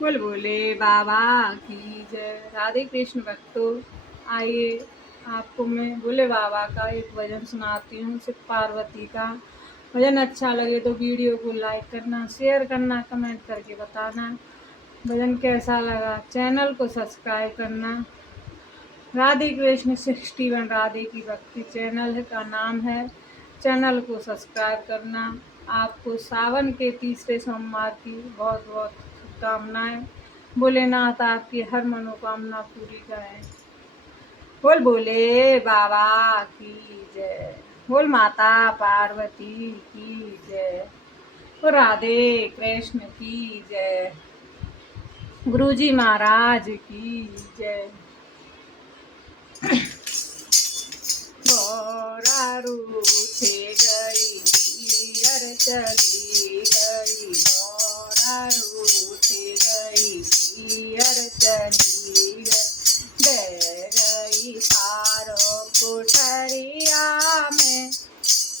बोल बोले बाबा की जय। राधे कृष्ण भक्तों, आइए आपको मैं भोले बाबा का एक भजन सुनाती हूँ, शिव पार्वती का। भजन अच्छा लगे तो वीडियो को लाइक करना, शेयर करना, कमेंट करके बताना भजन कैसा लगा। चैनल को सब्सक्राइब करना। राधे कृष्ण 61 राधे की भक्ति चैनल का नाम है। चैनल को सब्सक्राइब करना। आपको सावन के तीसरे सोमवार की बहुत बहुत शुभकामनाएं। भोलेनाथ आपकी हर मनोकामना पूरी करें। बोल बोले बाबा की जय। बोल माता पार्वती की जय। बोल राधे कृष्ण की जय। गुरुजी महाराज की जय। गौरा रूठे गई पियर चली गई। गौरा रूठे गई पियर चली गई। दे गई तारो कोठरिया में।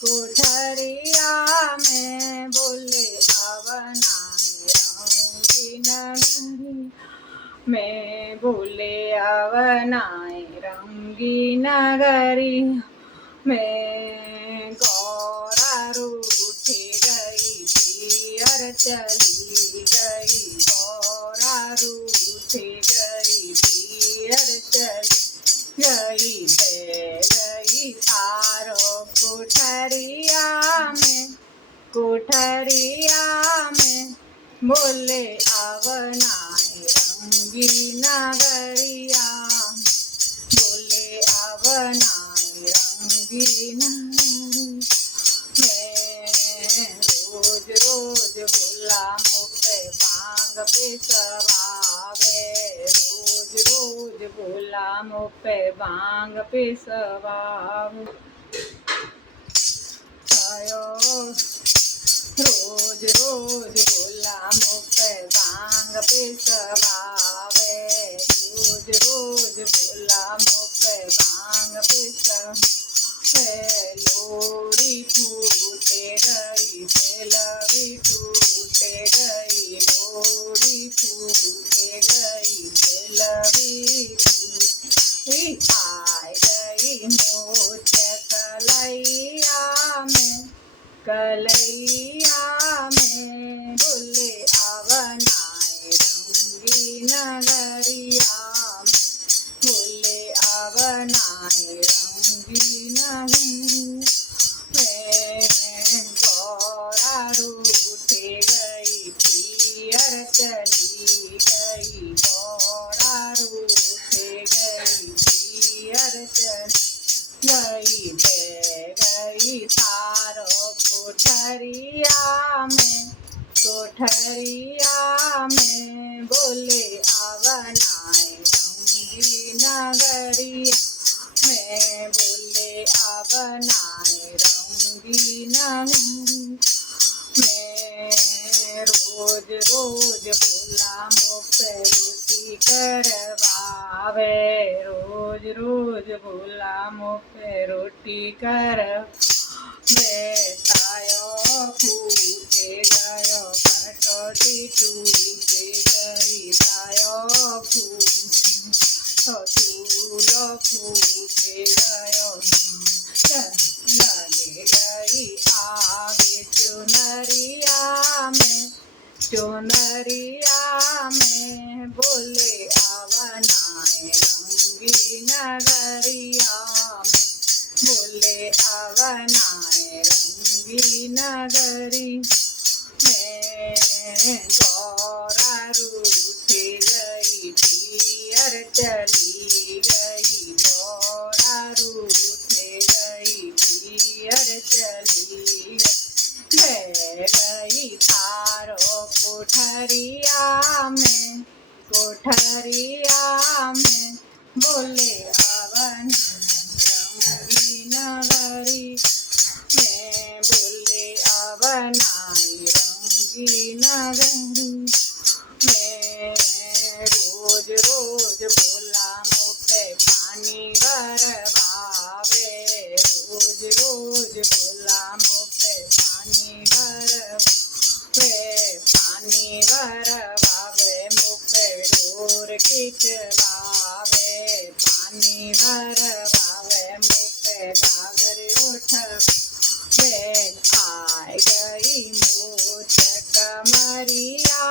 कोठरिया में बोले अवनाए रंगीन मैं बोले अवनाए रंगी नगरी में। गौरा रूठी गई पियर चली गई। गौरा रूठी गई पियर चली गई। दे गई तारो कोठरिया में। कोठरिया में बोले अवनाए रंगी नगरिया। बोले अवनाए रंगी नगरी में। रोज रोज भोला मुझे भांग पे सवावे। रोज रोज भोला मुझे भांग पे सवावे। रोज रोज भोला मुझे भांग पे सवावे। रोज रोज भोला मुझे भांग पे सवावे। लोरी फूटे गई फिलवी टूटे गई। लोरी फूटे गई फिलवी टूटी आय गई मोच कलैया में। कलैया में बोले अवनाए रंगी नगरिया में। बोले अवनाए रंगी नगरी में। गौरा रूठे गई पियर चली गई। गौरा रूठे गई पियर चली गई। दे गई तारो कोठरिया में। कोठरिया में बोले अवनाए रंगी नगरिया में। बोले अवनाए रंगी नगरी में। रोज रोज भोला मुझसे रोटी करवावे। रोज रोज भोला मुझसे रोटी करवावे। तायो फूटे गयो कटोटी टूटे गई। तायो चूलो फूटे गयो लगे गई आगे चुनरिया में। चुनरिया में बोले अवनाए रंगी नगरिया में। बोले अवनाए रंगी नगरी में। गौरा रूठे गई पियर चली गई। गौरा रूठे गई पियर चली गई। दे गई तारो कोठरिया में। कोठरिया में बोले अवन रंगी नगरी में। बोले अवनाए रंगी नगरी में। रोज रोज भोला मुझे पानी भरवावे। रोज रोज भोला मुझे पानी भरवावे। पानी भरवावे सींचवावे, पानी भरवावे, मुँह पे घाघर उठवे, आय गई मूछ कमरिया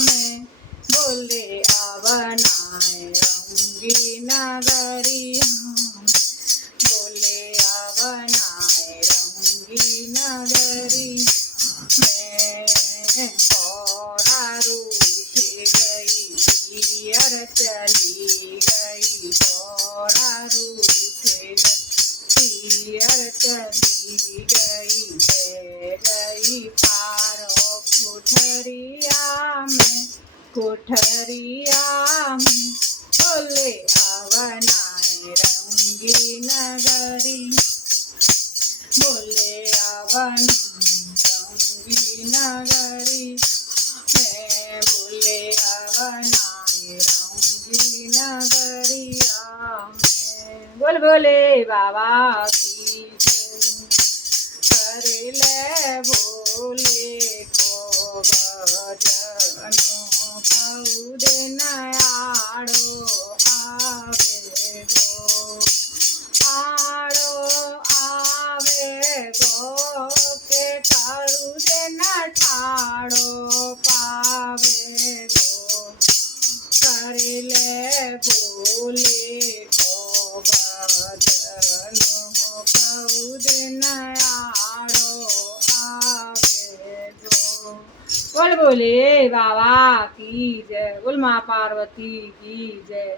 में, बोले अवनाए रंगी नगरिया में, बोले अवनाए रंगी नगरी में। कोरा रूठ गई पियर चली गई, कोरा रूठ गई पियर चली गई, गई पारो कोठरिया में, बोले अवनाए रंगी नगरी, बोले अवनाए रंगी नगरी में, बोले अवनाए रंगी नगरिया में। बोल बोले बाबा की जय, कर ले भोले को भजनो, कौद नयाड़ो आवे गो, आड़ो आवे गो, के कौद न ठाड़ो पावे गो, कर ले भोले को भजनो, कौद नयाड़ो आवे गो। बोल बोले बाबा की जय, बोल माँ पार्वती की जय।